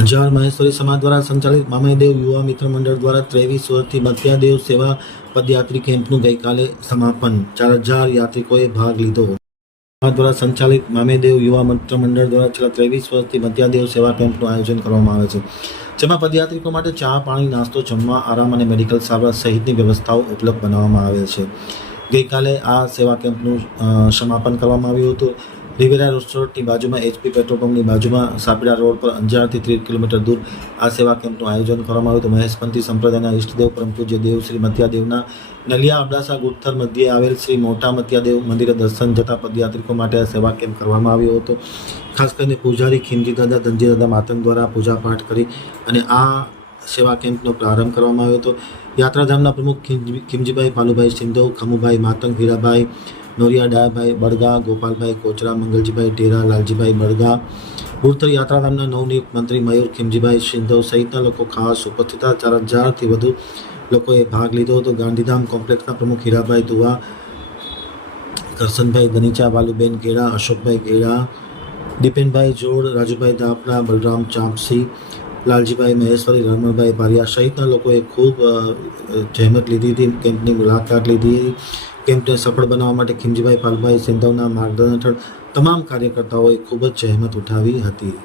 અંજાર મહેશ્વરી સમાજ દ્વારા સંચાલિત મામાદેવ યુવા મિત્ર મંડળ દ્વારા ત્રેવીસ વર્ષથી મધ્યાદેવ સેવા પદયાત્રી કેમ્પનું ગઈકાલે સમાપન. ચાર હજાર યાત્રિકોએ ભાગ લીધો. સમાજ દ્વારા સંચાલિત મામેદેવ યુવા મિત્ર મંડળ દ્વારા છેલ્લા ત્રેવીસ વર્ષથી મધ્યાદેવ સેવા કેમ્પનું આયોજન કરવામાં આવે છે. જેમાં પદયાત્રિકો માટે ચા, પાણી, નાસ્તો, જમવા, આરામ અને મેડિકલ સારવાર સહિતની વ્યવસ્થાઓ ઉપલબ્ધ બનાવવામાં આવે છે. ગઈકાલે આ સેવા કેમ્પનું સમાપન કરવામાં આવ્યું હતું. રિવેરા રિસોર્ટની બાજુમાં એચપી પેટ્રોલ પંપની બાજુમાં સાપીડા રોડ પર અંજારથી ત્રીસ કિલોમીટર દૂર આ સેવા કેમ્પનું આયોજન કરવામાં આવ્યું હતું. મહેશપંથી સંપ્રદાયના ઇષ્ટદેવ પરમ પૂજ્ય દેવ શ્રી મધ્યાદેવના નલિયા અબડાસા ગુઠ્થર મધ્યે આવેલ શ્રી મોટા મત્યાદેવ મંદિરે દર્શન જતા પદયાત્રિકો માટે આ સેવા કેમ્પ કરવામાં આવ્યો હતો. ખાસ કરીને પૂજારી ખીમજી દાદા, ધનજી દાદા માતંગ દ્વારા પૂજા પાઠ કરી અને આ સેવા કેમ્પનો પ્રારંભ કરવામાં આવ્યો હતો યાત્રાધામના પ્રમુખ ખીમજી- ખીમજીભાઈ પાલુભાઈ સિંધવ ખમુભાઈ માતંગ હીરાભાઈ નોરિયા ડાયાભાઈ બળગા ગોપાલભાઈ કોચરા મંગલજીભાઈ ટેરા લાલજીભાઈ બળગા ગુરુતર યાત્રાધામના નવનિયુક્ત મંત્રી મયુર ખીમજીભાઈ સિંધવ સહિતના લોકો ખાસ ઉપસ્થિત હતા ચાર હજારથી વધુ લોકોએ ભાગ લીધો હતો ગાંધીધામ કોમ્પ્લેક્સના પ્રમુખ હીરાભાઈ દુવા કરસનભાઈ ગનીચા વાલુબેન ગેડા અશોકભાઈ ગેડા દીપેનભાઈ જોડ રાજુભાઈ દાપડા બલરામ ચાંપસી લાલજીભાઈ મહેશ્વરી, રમણભાઈ ભારિયા સહિતના લોકોએ ખૂબ જહેમત લીધી હતી, કેમ્પની મુલાકાત લીધી કેમ્પને સફળ બનાવવા માટે ખીમજીભાઈ પાલભાઈ સિંધવના માર્ગદર્શન હેઠળ તમામ કાર્યકર્તાઓએ ખૂબ જ જહેમત ઉઠાવી હતી.